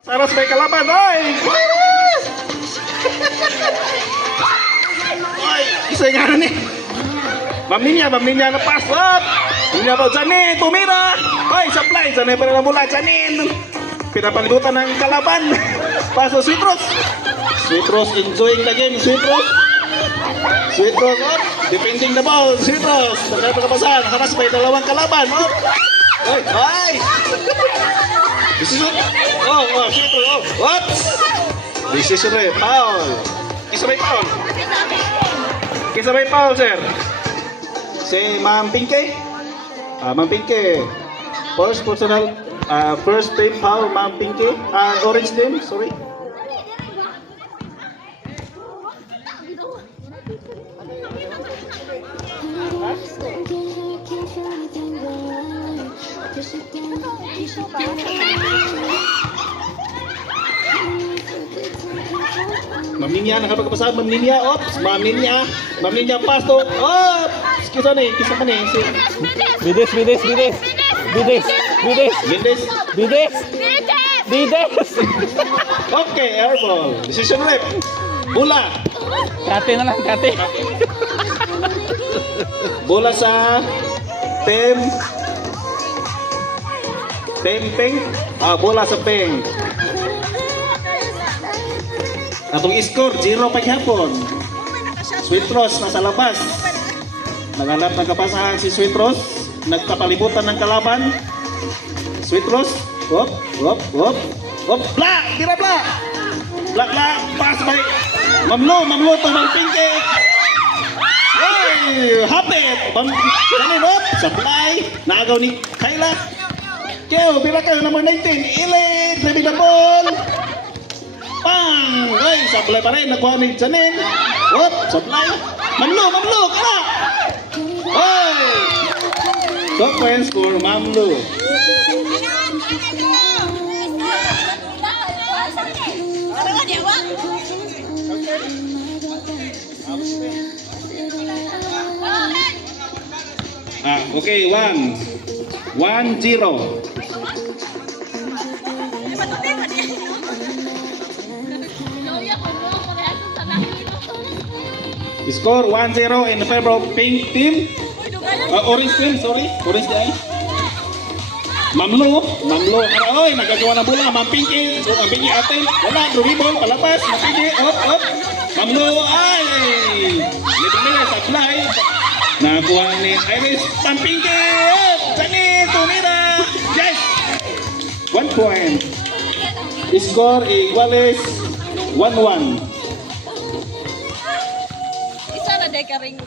Saras may kalaban, oy! Oy, isa nga ni. Ma'am Ninya lepas, up! Ninya po, Janin, tumira! Oy, supply, Janin pa rin ang mula, Janin! Pinapalibutan ng kalaban. Paso, Sweet Rose. Sweet Rose enjoying the game, Sweet Rose. Sweet Rose, up! Defending the ball, Sweet Rose. Nagkakapasan, haras may dalawang kalaban, up! Oy, oy! This is it. Oh, Sweet Rose, oh, what? This is a foul. Kisa may foul? Kisa may foul, sir? Si Ma'am Pinky? Ma'am Pinky. First personal, first team foul, Ma'am Pinky. Orange team, sorry. Ma'am Ninya, nakapagpasahan, Ma'am Ninya, ops, Ma'am Ninya, pass to, ops, kisa ka ni, si Bides. Okay, airball, decision rep, bola, Kate na lang, kate. bola sa team Peng, bola sa Peng. Atong score, 0 paghapon. Sweet Rose nasa labas. Naghanap ng kapasahan si Sweet Rose. Nagkapalibutan ng kalaban. Sweet Rose. Hop. Black! Tira Black! Black, pass by Mamlo to Ma'am Pinky. Hey! Hapit! Ganin, hop! Supply. Naagaw ni Kayla. Keo, pila kayo number 19. Ilit! Sabi na ball! Pang! Ay, supply pa rin. Nakuha ni Janin. Hop! Supply. Mamlo! Kala! Ay! Top point score, Mamlo. Okay, 1-0. Score 1-0 in favor of pink team. Orange team, sorry. Orange team. Mamlo. Oy, nagagawa ng bola. Ma'am Pinky. Ma'am Pinky atin. Wala, dribble, palabas. Ma'am Pinky, up. Mamlo, ay. Nila, supply. Nakuha ni Iris. Ma'am Pinky, up. Sani, tumira. Yes. 1 point. Score iguales 1-1. Isa na deka ring